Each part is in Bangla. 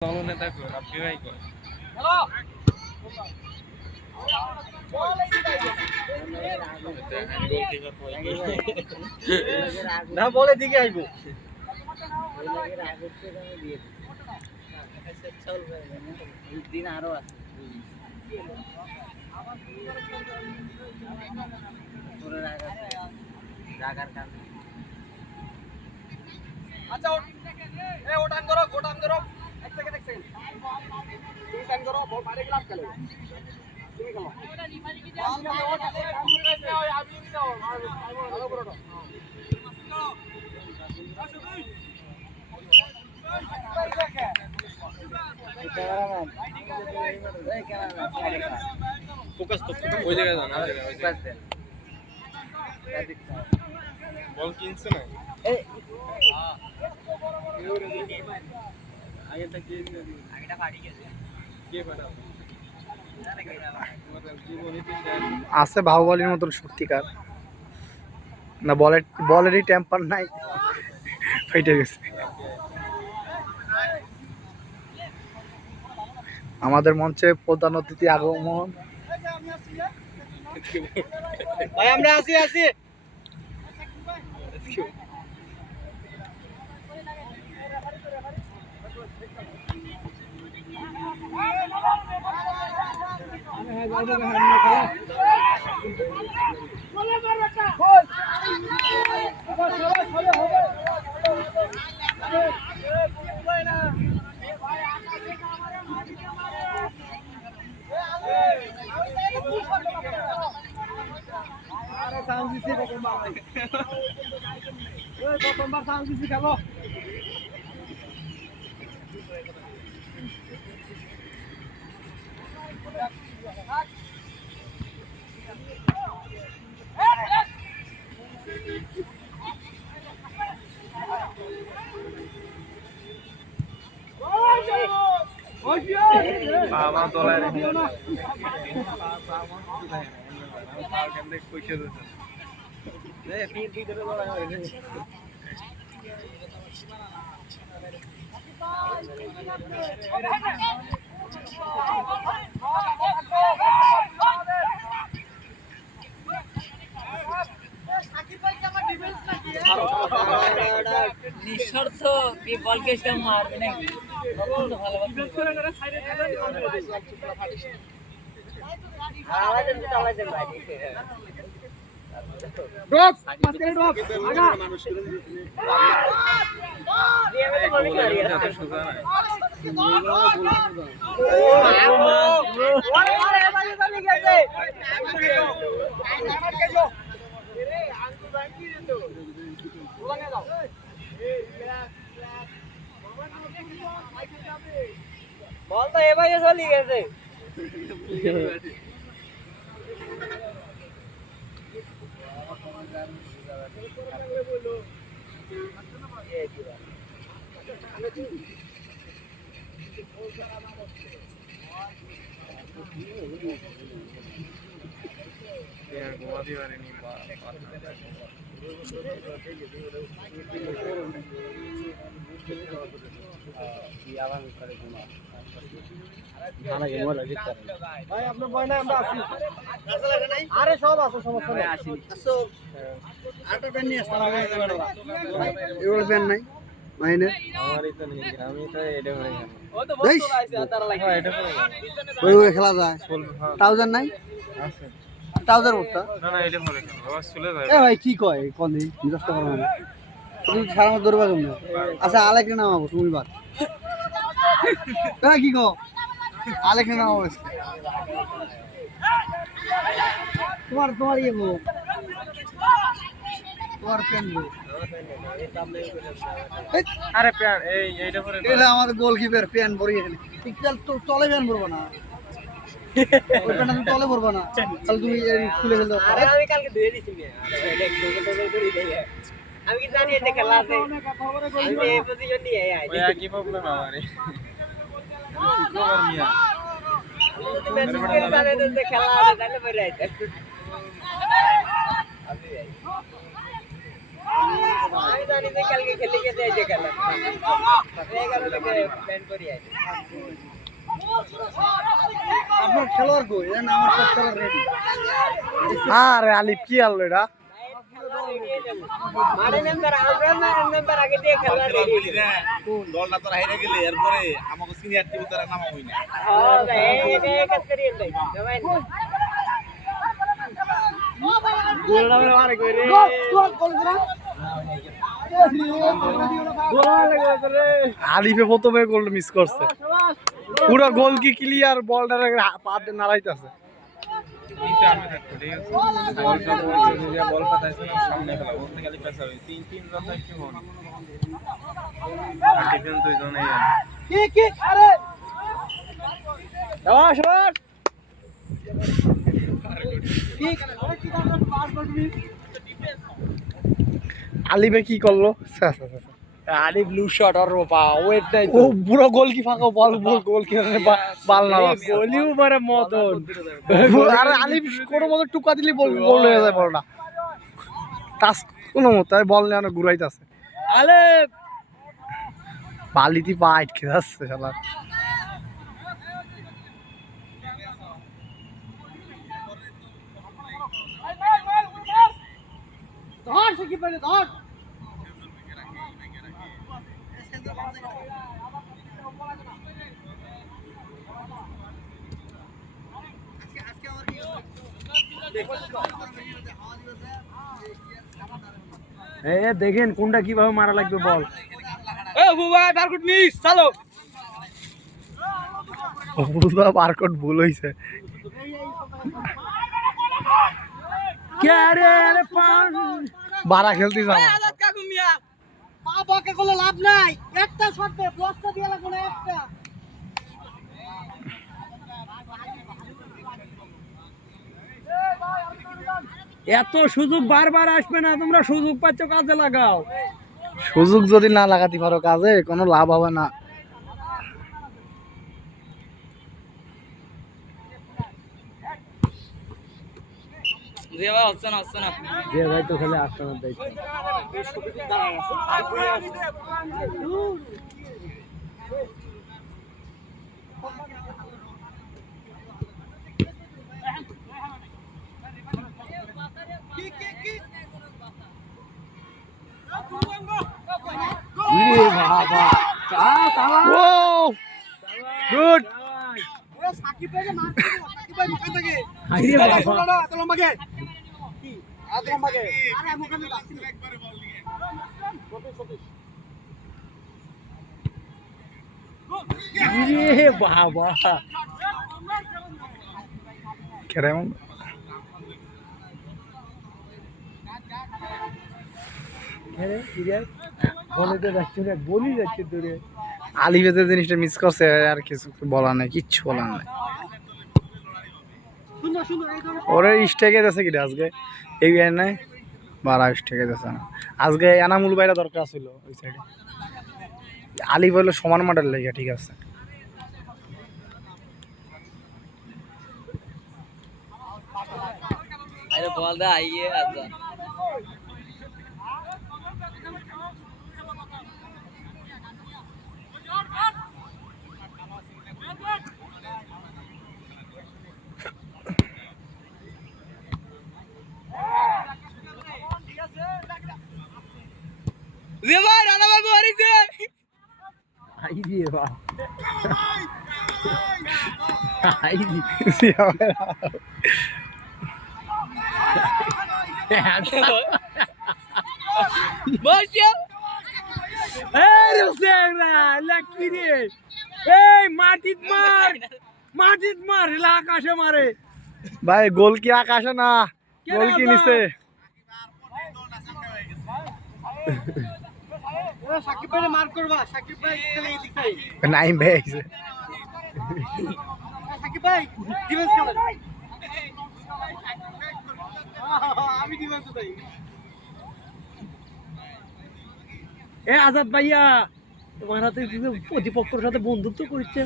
দলনেতা কই আপনি ভাই কই না বলে দিকে আইবো দিন আরো আছে আচ্ছা ও টাইম ধরো এক সেকেন্ড তুমি টাইম ধরো বল বাইরে গেলাম খেলো তুমি খেলো ফোকাস তো ওই জায়গায় যান ওই জায়গায় বল কিনছে না আগেটা কি আগেটা ফাটি গেছে কে ফাটাও আছে বাহুবলীর মতন সত্যিকার না বলেরই টেম্পার নাই ফেটে গেছে আমাদের মঞ্চে প্রধান অতিথি আগমন ভাই আমরা আসি প্রথমবার সাউন্ড দিছি খেলো বাবা দলায় নিঃস্বার্থ কি বল কেসটা মারবে নাকি ড্রপ মাঝখানে ড্রপ আগা বল তো এবারে চলে গেছে ঘুমাতে পারিনি ভাই আপনার ভয় না আমরা আছি আরে সব আছে সমস্যা নাই আসি আসো আটা পেন নিয়ে আসতে হবে এগুলো পেন নাই মাইনে আমারই তো নেই আমি তো এটা করে গেলাম ও তো বল তো আছে তার লাগে হ্যাঁ এটা করে ওই খেলা যায় ট্রাউজার নাই আছে ট্রাউজার পড়তা না না এটা করে গেলাম আবার চলে যায় এ ভাই কি কয় কোন দিন বিরক্ত করো না তুমি সারা মত দৌড়বা কেমন আচ্ছা আলেকে নামাবো তুমি বাদ কি কো আলেকে নামাবো তোমার ইয়ে গো তোমার পেন গো আরে প্যান এইটা করে এটা আমাদের গোলকিপার পেন পরি এখানে ঠিক তো তলে পেন পরবো না ওই পেনটা তুমি তলে পরবো না তাহলে তুমি খুলে ফেলতে আরে আমি কালকে ধুয়ে দিছি এটা গোল করে দেই আমি কি জানি এটা খেলা আছে আমি এই পজিশন নিয়ে আই ওই একই প্রবলেম আমারই শুক্রবার মিয়া তুমি মেসেজ করে জানেন যে খেলা আছে তাহলে বের আইতে আমি আমি জানি যে কালকে খেলে গেছে এই যে খেলা এই গেল থেকে ব্যান করি আই আপনার খেলোয়াড় কই এর নাম সব খেলোয়াড় রেডি আরে আলিফ কি আলো এটা মানে নাম্বার আলরান নাম্বার আগে দিয়ে খেলা রেডি দলটা তো হাইরে গেলে এরপরে আমাকে সিনিয়র টিম তারা নাম হই না হ্যাঁ এই কাজ করি ভাই জমাইন গোলটা মেরে মারে কই রে গোল করা আলিফে প্রথমে গোল মিস করছে পুরো গোল কি ক্লিয়ার বলটা পা দিয়ে নাড়াইতেছে নিচে আমি থাকতো ঠিক আছে বলটা বলতে যে বল পাঠাইছে সামনে খেলা বলতে গেলে পেছা হয় তিন জন তো কি হন আর ডিফেন্স দুইজন এই কি আরে শাবাশ শাবাশ ঠিক আরে কি দাঁড়ান পাস করবি আলিফে কি করলো আলিফ ব্লু শট আর পা ওয়েট নাই ও পুরো গোল কি ফাঁকা বল গোল কি বাল না গোলিও মারে মদন আরে আলিফ কোনো মতো টুকা দিলি গোল হয়ে যায় বলটা টাচ কোনো মতো বল নিয়ে ঘুরাইতেছে আলিফ বালিতি পা আটকে যাচ্ছে শালা ধর সে কি পারে ধর দেখেন কোনটা কিভাবে মারা লাগবে বল পুরো বারকোড ভুল হইছে বারা খেলতে যাও পা বাঁকা করলে লাভ নাই একটা শট দে ব্লকটা দিয়ে লাগবে না একটা এত সুযোগ বারবার আসবে না তোমরা সুযোগ পাচ্ছ কাজে লাগাও সুযোগ যদি না লাগাতে পারো কাজে কোনো লাভ হবে না হচ্ছে না যে ভাই তো খেলে আটটানোর দায়িত্ব গুড সাকিব ভাই মারতে সাকিব ভাই মাথা থেকে আইরে বাবা এত লম্বা কে কি এত লম্বা কে আরে মুখানে আসছিল একবারে বল নিয়ে ইরে বাবা কেমন আরে সিরিয়াস বলতে যাচ্ছে না বলি যাচ্ছে দূরে আলিফে যে জিনিসটা মিস করছে আর কিছু বলার নাই কিচ্ছু বলার নাই ওরে স্টেকে যাচ্ছে কি আজকে এই নাই বারা স্টেকে যাচ্ছে না আজকে এনামুল বাইরা দরকার ছিল ওই সাইডে আলিফ হলো সমান মডেল লেগে ঠিক আছে আরে বল দা আইয়ে আচ্ছা ভাই রানা বাবু হারিছে আইরে বাবা আইরে বসে আরে সেরা লাকি রে এই মাটিত মার এলা আকাশে মারে ভাই গোল কি আকাশে না গোল কি নিচে সাকিব ভাই মার করবা সাকিব ভাই খেলে এই দিকটাই নাইম ভাই আইছে সাকিব ভাই ডিফেন্স খেলেন আমি ডিফেন্স তাই এ আজাদ ভাইয়া তোমার হাতে প্রতিপক্ষের সাথে বন্ধুত্ব করছে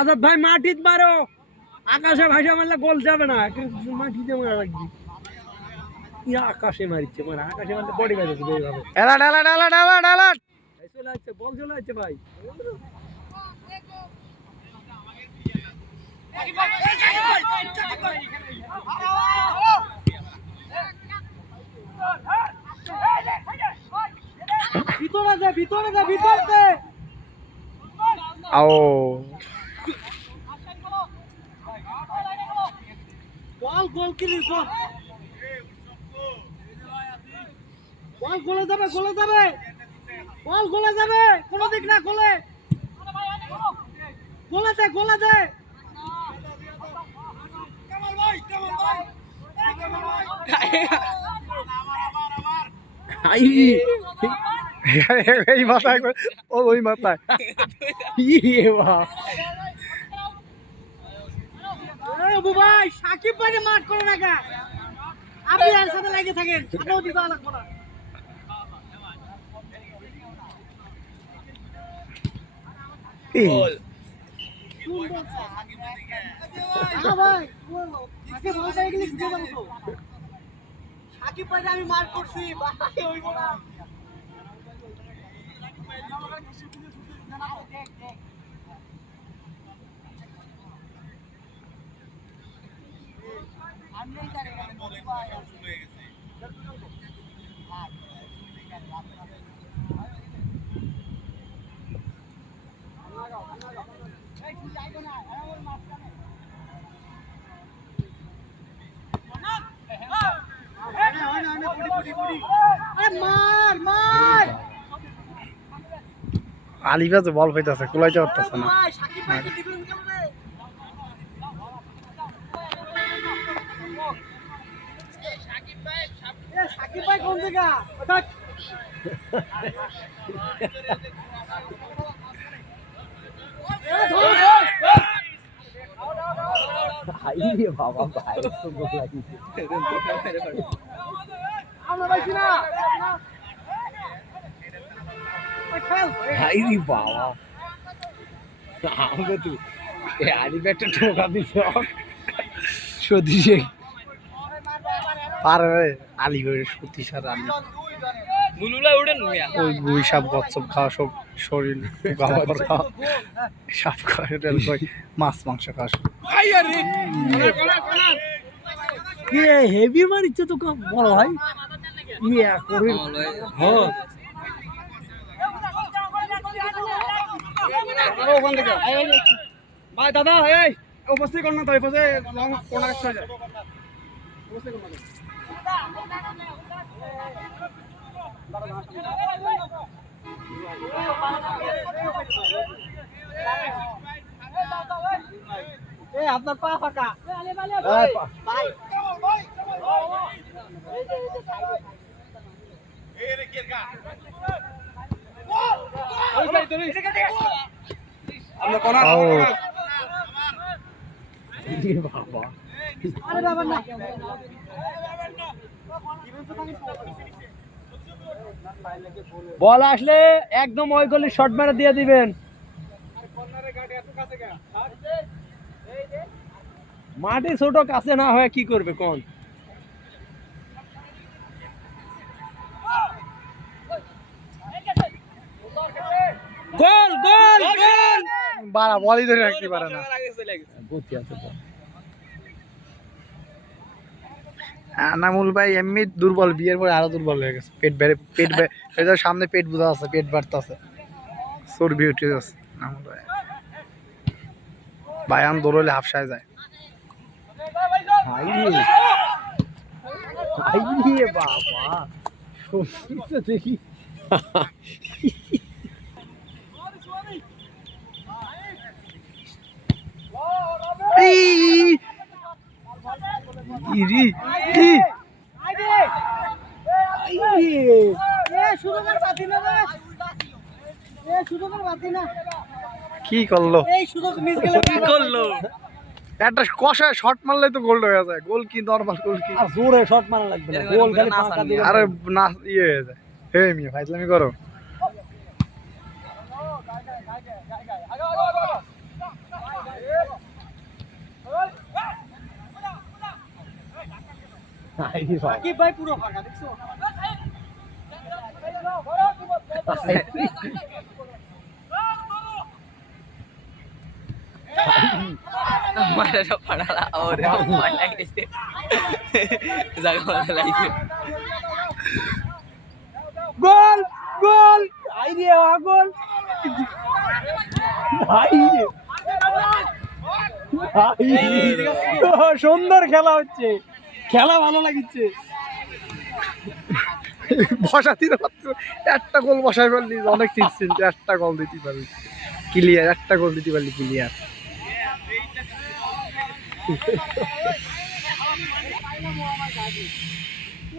আজাদ ভাই মাটিত মারো, আকাশে ভাইসা মারলে গোল যাবে না, একটু মাটিতে মারা লাগবে। আকাশে মারিচ্ছে, মানে আকাশে মারলে বডি বাজাচ্ছে এইভাবে। Alert alert alert alert alert চলে আসছে, বল চলে আসছে ভাই। ভিতরে যা, ভিতরে যা, ভিতরে যা। আও বল গোল কি দিছ? বল গোলে যাবে, গোলে যাবে, বল গোলে যাবে, কোন দিক না, গোলে গোলে দে, গোলে দে। এই মাথায় ও ওই মাথায় ভাই সাকিব ভাই মাঠ করে না কে? আপনি এর সাথে লেগে থাকেন, ওটাও দিতে লাগবে না। সাকিব ভাই আমি মার করছি ভাই, ওই বলা মার মার। আলিফা যে বল পাইতেছে, কুলাইতে পারতেছে না। সাকিব ভাই কি ডিফেন্স করবে? সাকিব ভাই কোন জায়গা? বাবা ভাই আমরা পাইছি না। ভাই বাবা আমাকে তুই আলিফ একটা ঠোকা দিছ সতীশে পারবে আলিফের সতী সার আলি মুলুলা উড়েন মিয়া ওই গুই সাপ গচ্ছপ খাওয়া সব শরীর গামার খাওয়া সাপ খাওয়া তেল খাওয়া মাছ মাংস খাওয়া সব। হেভি মারিচ্ছে তো বড় ভাই। ইয়া করে হ্যাঁ ওখান থেকে ভাই দাদা এই উপস্থিত করুন তো, এই পাশে লং কোনা কাছে যায় উপস্থিত করুন। এই আপনার পা ফাঁকা ভাই বল আসলে একদম ওই গলি শর্ট মেরে দিয়ে দিবেন। মাটি ছোট, কাছে না হয় কি করবে কোন? গোল গোল গোল! বাড়া বলই ধরে রাখতে পারে না। আনামুল ভাই এমনি দুর্বল, বিয়ের পরে আরো দুর্বল হয়ে গেছে। পেট সামনে পেট বোঝা আছে, পেট বাড়তে আছে, চর্বি উঠে যাচ্ছে আনামুল ভাই। বায়ান দৌড়লে হাফসায় যায়। বাবা দেখি কি করলো? কি করলো? একটা কষায় শট মারলে তো গোল হয়ে যায়। গোল কি নরমাল গোল কি? আর জোরে শট মারা লাগবে না, গোল খালি ফাঁকা দিলে। আরে না ইয়ে হয়ে যায়। হে মিয়া ফাইজলামি করো। সাকিব ভাই পুরো ফাঁকা দেখছো हमारा पड़ा और लाइक जगह लाइक গোল গোল আই রে গোল ভাই সুন্দর খেলা হচ্ছে খেলা ভালো লাগছে বসাতে পারতো একটা গোল বসাই পারলি অনেক চিনছেন একটা গোল দিতে পারলি ক্লিয়ার একটা গোল দিতে পারলি ক্লিয়ার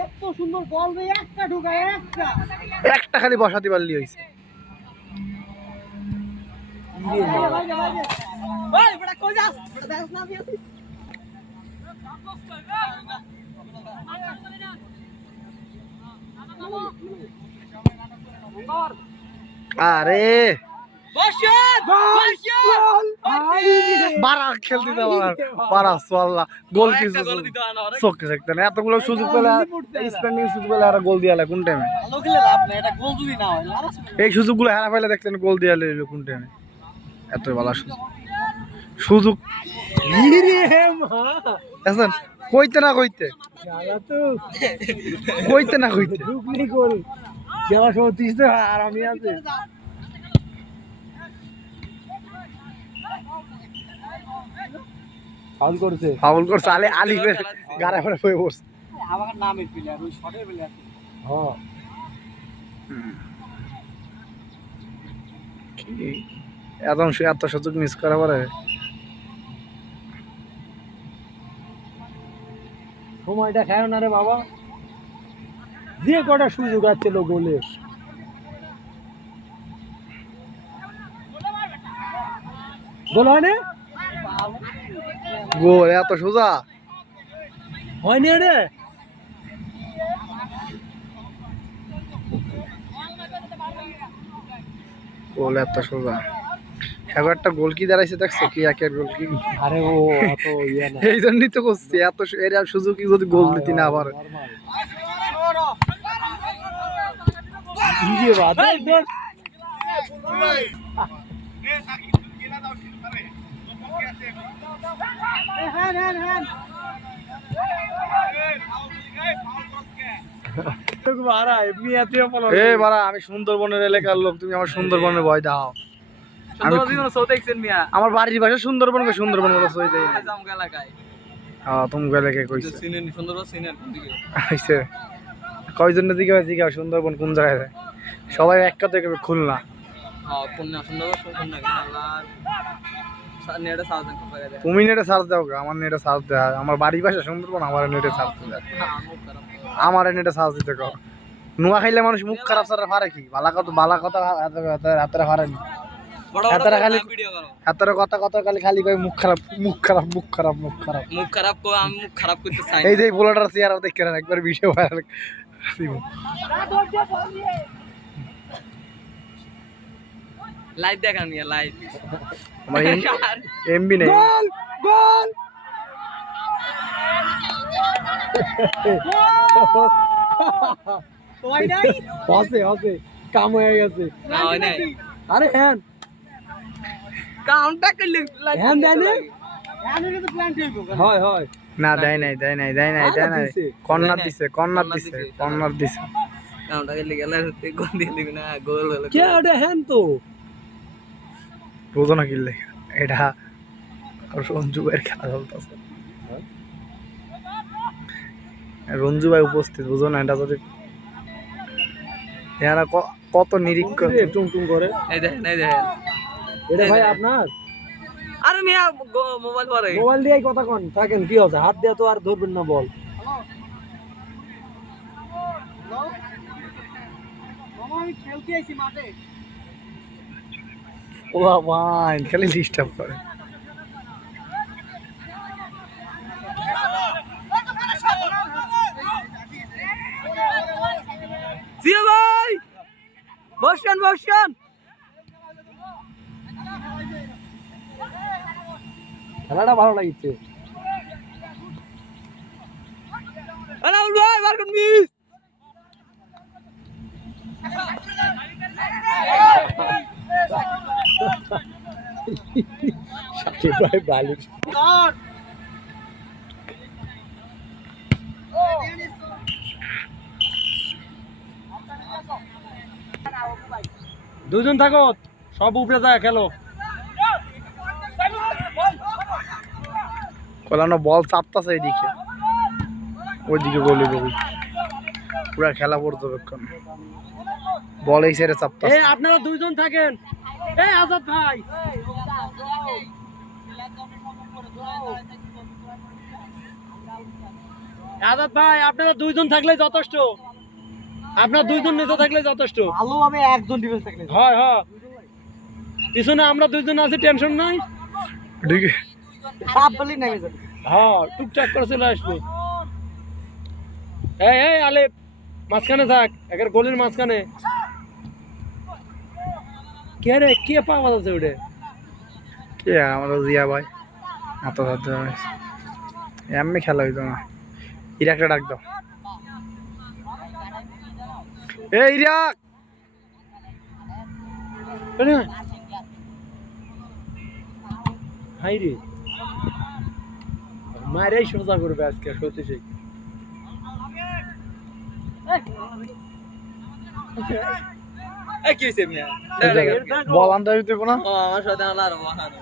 এত সুন্দর বল রে একটা ঢুকায় একটা খালি বসাতে পারলি হয়েছে ভাই বড় কই যাস বড় ব্যাস না দিয়েছি আরে বসত বারা খেলতে দাও বারা সোয়াল্লা গোল কিছু চোখে দেখতে না এতগুলো সুযোগ পেলে স্পেন্ডিং সুযোগ পেলে আর গোল দিয়ালে কোন টাইমে ভালো খেলে লাভ নাই এটা গোল যদি না হয় লাভ এই সুযোগগুলো হারা পাইলে দেখতেন গোল দিয়ালে কোন টাইমে এত ভালো সুযোগ এখন কইতে না কইতে কইতে না কইতে ঢুকলি গোল খেলা সময় তিস আর আমি আছে ফাউল করছে ফাউল করছে আলিফের গাড়া পরে হয়ে পড়ছে আমার নামের প্লেয়ার ওই শটের প্লেয়ার হ্যাঁ এত সুযোগ মিস করা পরে সময়টা খায় না রে বাবা যে কটা সুযোগ আছে গোলে গোল হয় না গোল এত সোজা হয়নি রে গোল এত সোজা এখন একটা গোল কি দাঁড়াইছে দেখছো কি একের গোল কি আরে ও অত ইয়া না এই জন্যই তো করছি এত এর সুযোগ কি যদি গোল দিতি না আবার ভিডিও বাদ এ বাড়া আমি সুন্দরবনের এলাকার লোক তুমি আমার সুন্দরবনের ভয় দাও আমি আমার বাড়ির পাশে সুন্দরবন সুন্দরবন বলে সই দেই হ্যাঁ তুমি এলাকায় কইছো আইছে কয়জনের দিকে দিকে সুন্দরবন কোন জায়গায় যায় সবাই এক কথা থেকে খুলনা তুমি নেটে সার্চ দাও আমার নেটে সার্চ দেওয়া আমার বাড়ির পাশে সুন্দরবন আমার নেটে সার্চ দেওয়া আমার নেটে সার্চ দিতে কও নোয়া খাইলে মানুষ মুখ খারাপ সারা পারে কি বালা কথা হাতের পারেনি হাতের খালি হাতের কথা কথা খালি কই মুখ খারাপ মুখ খারাপ মুখ খারাপ মুখ খারাপ মুখ খারাপ কো আমি মুখ খারাপ করতে চাই এই যে পোলাটার চেহারা দেখে না একবার ভিডিও ভাইরাল লাইভ দেখান মিয়া লাইভ আমার এমবি নেই গোল গোল ওই নাই আছে আছে কাম হয়ে গেছে না হয় নাই আরে হ্যাঁ কাউন্টটা করলে হ্যাঁ জানি হ্যাঁ এটা তো প্ল্যান হইব হয় হয় না দেয় নাই কর্নার দিছে কর্নার দিছে কাউন্টটা করলে গেলে গোল দিয়ে দিবি না গোল হলো কে ওটা হ্যাঁ তো বুঝো না কিনলে এটা রঞ্জু ভাইয়ের খেলা চলতেছে রঞ্জু ভাই উপস্থিত বুঝো না এটা যদি এরা কত নিরীক্ষণ টুং করে এই দেখেন এটা ভাই আপনার আরে মিয়া মোবাইল পরে মোবাইল দিয়ে কথা কোন থাকেন কি হবে হাত দিয়ে তো আর ধরবেন না বল আমি খেলতে আইছি মাঠে ও ভাই খালি ডিস্টার্ব করে জিয়া ভাই বসেন খেলাটা ভালো লাগছে আরে মার্কুন মিস সাকিব ভাই বালু দুজন থাকো সব উপরে যায় খেলো কলানো বল চাপতাছে এইদিকে ওইদিকে গলি বলি পুরা খেলা পর্যবেক্ষণ বল এই সাইডে চাপতাছে এই আপনারা দুইজন থাকেন এই আজাদ ভাই আজাদ ভাই আপনারা দুইজন থাকলে যথেষ্ট আপনার দুইজন নেতা থাকলে যথেষ্ট ভালোভাবে একজন ডিফেন্স থাকলে হয় হয় পিছনে আমরা দুইজন আছি টেনশন নাই ঠিক সাপ বলি নেমে যাবে হ্যাঁ টুকটাক করে চলে আসবে এই এই আলেপ মাঝখানে থাক একের গলির মাঝখানে কে রে কে পাওয়া যাচ্ছে ওটা কে আমাদের জিয়া ভাই মাথা ধরতে হবে এমনি খেলা হইতো না ইরাকটা ডাক দাও এই ইরাক হাই রে মারে সোজা করবে আজকে সত্যি সেই কি হইছে মিয়া বল আনতে হইতো না আমার সাথে আলার ওয়াহান